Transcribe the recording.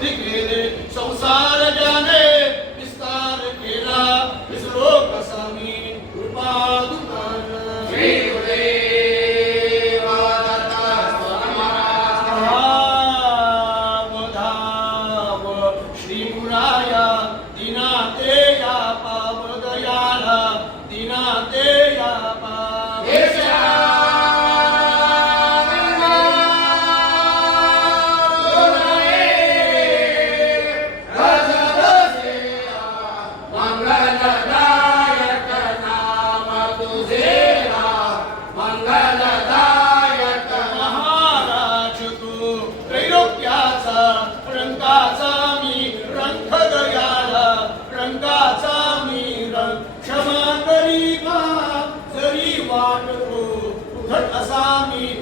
दुर्बुद्धी संसार Sami